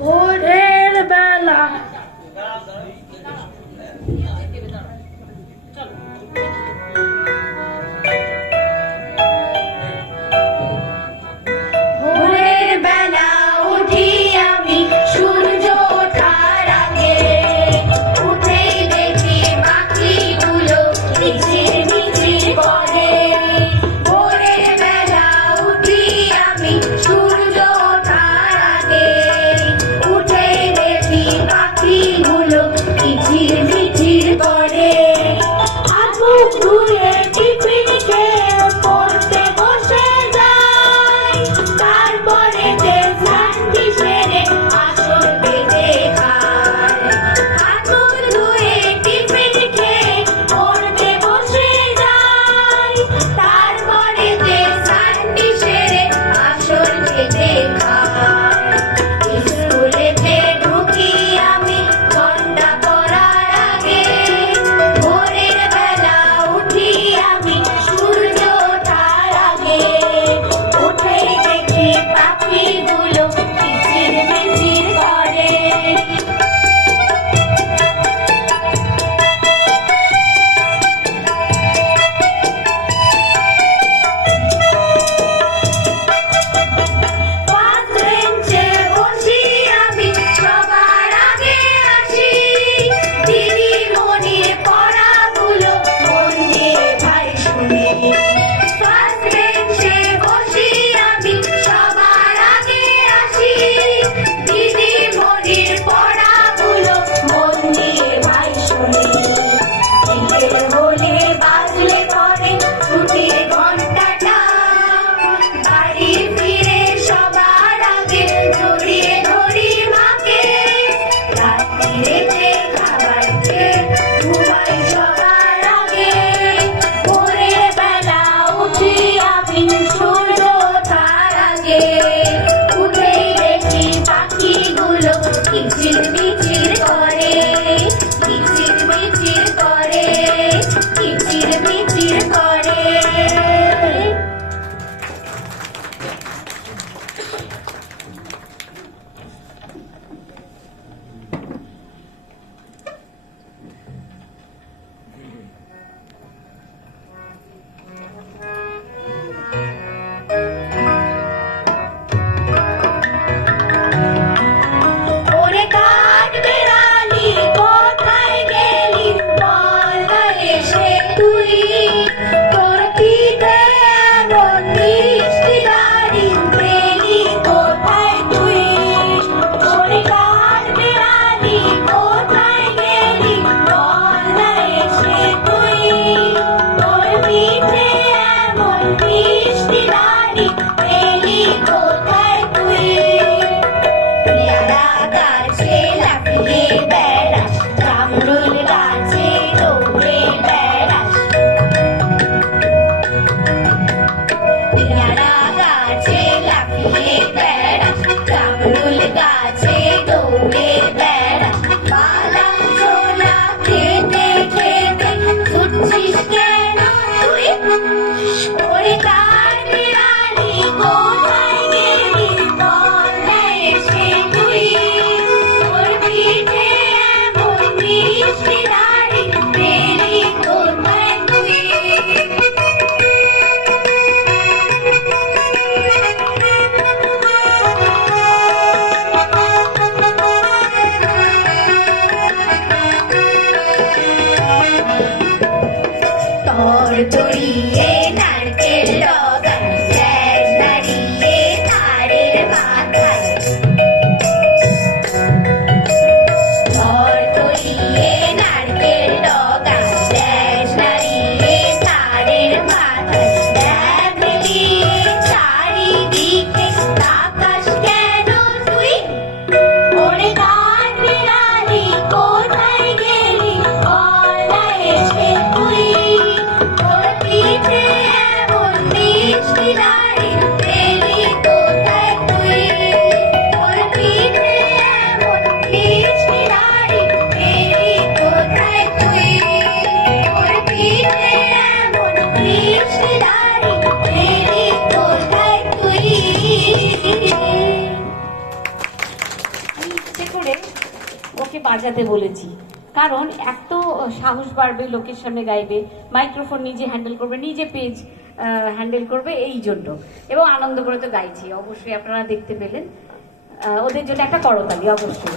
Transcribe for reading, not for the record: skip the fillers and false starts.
ভোরের বেলা ভোরের বেলা উঠি আমি সূর্য ওঠার আগে, উঠেই দেখি পাখিগুলো কিচির মিচির করে। ভোরের বেলা উঠি আমি সূর্য ওঠার আগে, উঠেই দেখি পাখিগুলো কিচির মিচির করে। হাত মুখ ধুয়ে টিফিন খেয়ে পড়তে বসে যাই, তারপরে যে স্নানটি সেরে আসর বেঁধে খাই। হাত মুখ ধুয়ে টিফিন খেয়ে পড়তে বসে যাই, তারপরে যে স্নানটি সেরে আসর বেঁধে খাই। স্কুলেতে ঢুকি আমি ঘন্টা পড়ার আগে, ভোরের বেলা উঠি আমি সূর্য ওঠার আগে, উঠেই দেখি পাখিগুলো কিচির মিচির করে। ফার্স্ট বেঞ্চে বসি আমি সবার আগে আসি, দিদিমণির পড়াগুলো মন দিয়ে ভাই শুনি। ফার্স্ট বেঞ্চে বসি আমি সবার আগে আসি, দিদিমণির পড়াগুলো মন দিয়ে ভাই শুনি। বিকেল হলে বাজলে পরে ছুটির ঘন্টাটা, বাড়ি ফিরে সবার আগে জড়িয়ে ধরি মাকে। রাত্রিরে খাবার খেয়ে ঘুমাই সবার আগে, ভোরের বেলা উঠি আমি সূর্য ওঠার আগে, উঠেই দেখি পাখিগুলো কিচির মিচির করে, কিচির মিচির করে, কিচির মিচির করে। ওরে কাঠ বেড়ালি কোথায় গেলি, বল না এসে তুই। তোর পিঠে এমন মিষ্টি দাড়ি পেলি কোথায় তুই। ওরে কাঠ বেড়ালি কোথায় গেলি, বল না এসে তুই। তোর পিঠে এমন মিষ্টি দাড়ি পেলি কোথায় তুই। পেয়ারা গাছে লাফিয়ে বেড়াস, জামরুল গাছে দৌড়ে বেড়াস। পেয়ারা গাছে লাফিয়ে বেড়াস, জামরুল গাছে দৌড়ে বেড়াস। বাদাম ছোলা খেতে খেতে ছুটছিস কেন তুই। ওরে কাঠ বিড়ালি কোথায় গেলি, বল না এসে তুই। তোর পিঠে এমন মিষ্টি দাড়ি পেলি কোথায় তুই। বাজাতে বলেছি, কারণ এক তো সাহস বাড়বে, লোকের সামনে গাইবে, মাইক্রোফোন নিজে হ্যান্ডেল করবে, নিজে পেজ হ্যান্ডেল করবে, এই জন্য। এবং আনন্দ করে তো গাইছি, অবশ্যই আপনারা দেখতে পেলেন। ওদের জন্য একটা করতালি অবশ্যই।